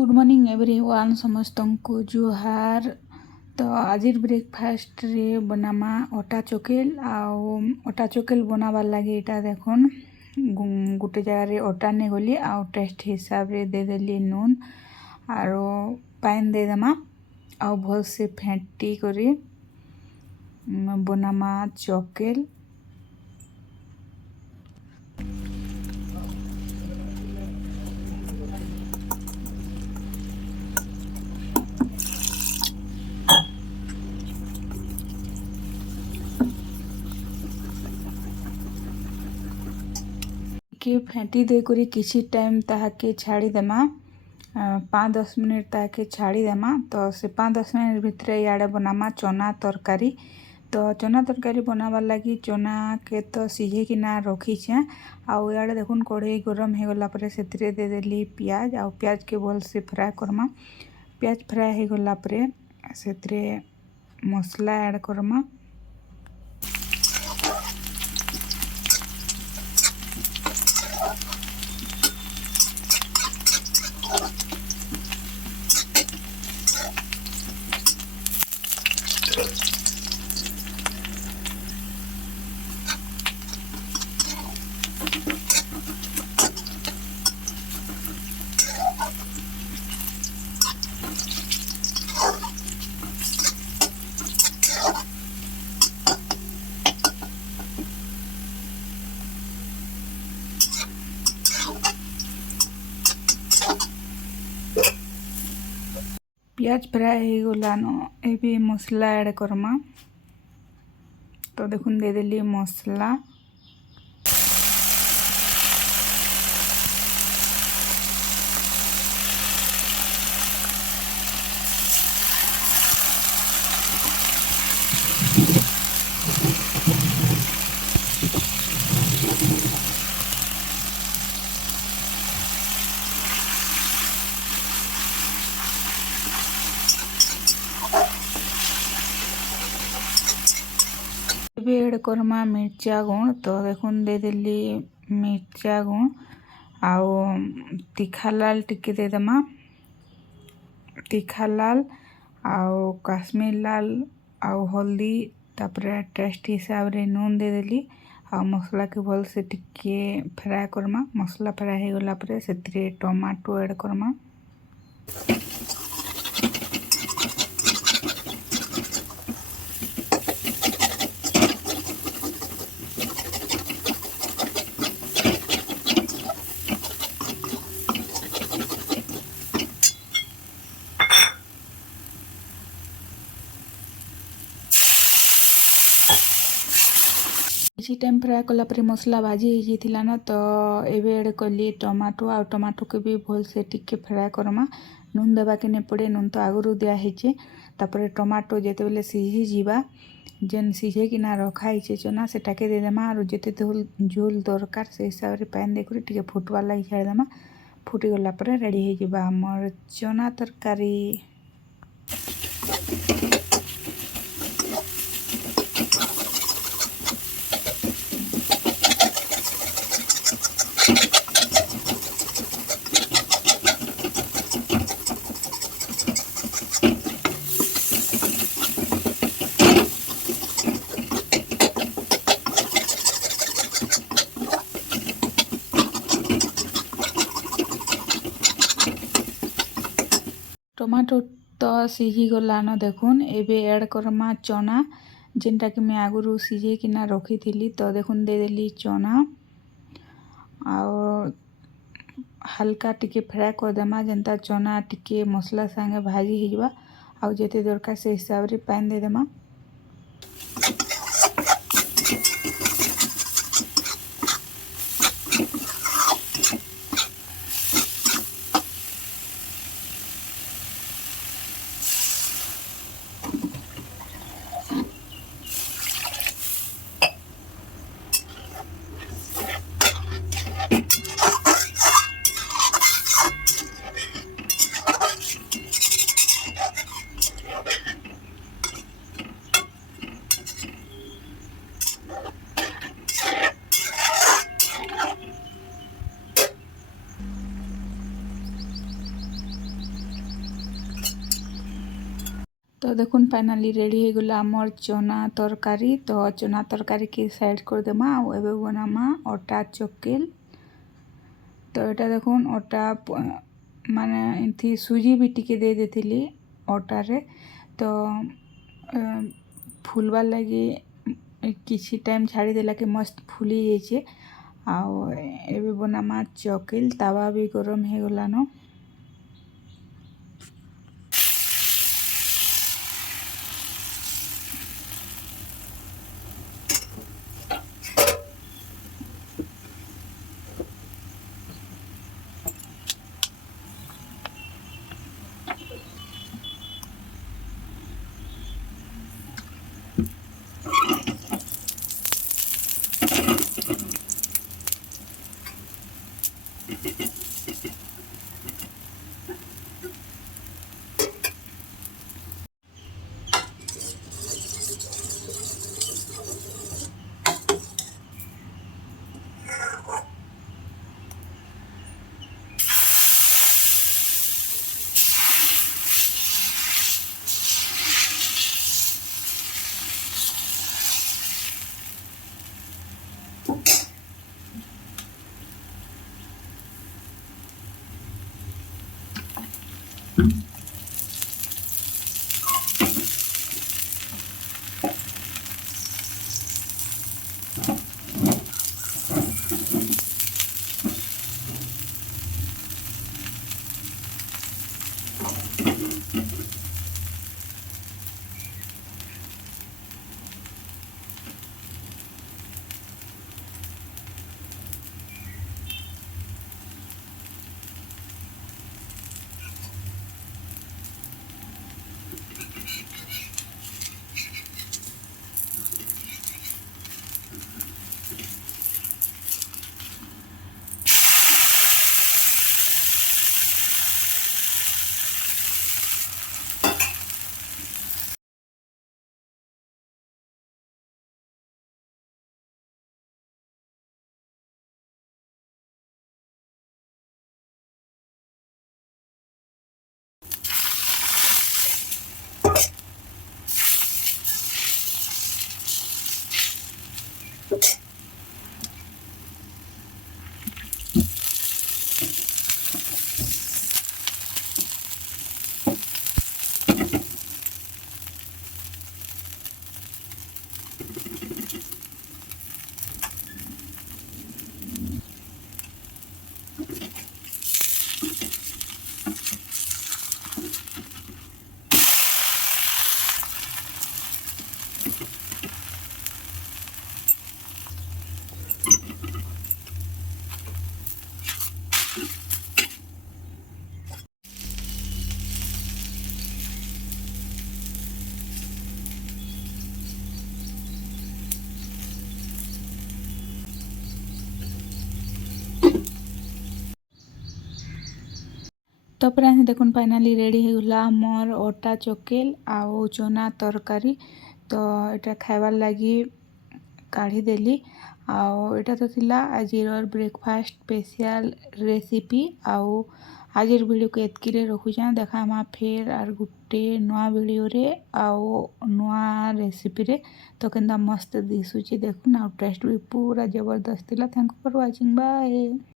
Good morning everyone समस्त को जुहार। तो आज ब्रेकफास्ट रे बनामा अटा चोकेल अटा चोकेल बनाबार लगे यहाँ देखुन गोटे जगह अटा नहीं गली टेस्ट हिसाब रे दे देली नून और पानी देदेमा आ भल से फेंटी करी बनामा चोकेल। के फेंटी देकरी किसी टाइम ताके छाड़ी देमा 5-10 मिनट ताके छाड़ी देमा। तो से 5-10 मिनट भितर इे बनामा चना तरकारी। तो चना तरकारी बनाबार लगी चना के तो सीझे कि ना रखीछे आउ इे देखुन कढ़ई गरम हो गला से दे देली पियाज आ पियाज के भल से फ्राए करमा। पियाज फ्राए हो गला से मसला ऐड करमा। पियाज फ्राए हो गलान ए मसला ऐड करमा। तो देखुन दे देली मसला ऐड करमा मिर्चा गुण। तो देखुन दे देली मिर्चा गुण आउ तीखा लाल टिके दे देमा तीखा लाल आउ काश्मीर लाल आउ हल्दी तापरे टेस्ट हिसाब रे नून दे देली आ मसला के भल से टिके फ्राए करमा। मसला फ्राए हो गला से टमाटो ऐड करमा। किसी टाइम फ्राए कला मसला भाजी हो जाता ना। तो एबे ऐड कली टमाटो आ टमाटो के भी भल से टिके फ्राए करमा। नून देवा के नहीं पड़े नून तो आगुरी दिखाई तापर टमाटो जिते बेले सीझी जीवा जेन सीझे कि ना रखाई चना सेटाके दे देमा और जिते झोल दरकार से हिसाब से पानी देकर टिके फुटवार लगी छाड़देमा। फुटी गला रेडी हो जावा हमर चना तरकारी। टमाटो तो सीझी गलान देखुन एबे ऐड करमा चना जेनटा कि मैं आगुरु सीझे कि ना रखी थी। तो देखुन दे देली चना और हल्का टिके फ्राए कर देमा जेनता चना टिके मसला संगे भाजी हो जावा आउ जेते दरकार से हिसाब रे पानी दे देमा। तो देखुन फाइनाली रेडी हो गला आमर चना तरकारी। तो चना तरकारी के साइड कर देमा और एबे बनामा अटा चकेल। तो यहाँ देखुन अटा माने इनथी सुजी भी टिके दे देथिली अटारे। तो फुलबार लगी किसी टाइम छाड़ी देला के मस्त फुली जाइए। आउ एबे बनामा चकेल। तावा भी गरम हो गलान। तापर आनी देखुन फाइनाली रेडी हो गला मोर अटा चकेल आउ चना तरकारी। तो यहाँ खाइबार लगी काढ़ी देली। आउ एटा तो थिला आजिर ब्रेकफास्ट स्पेशल रेसिपी। आउ आजिर वीडियो को एतकी रे रखुछां। देखामा फेर आर गुटे नुआ वीडियो रे आउ नुआ रेसिपी रे। तो केंदा मस्त दिसुची देखुन। आउ टेस्ट भी पूरा जबरदस्त थिला। Thank you for watching. Bye.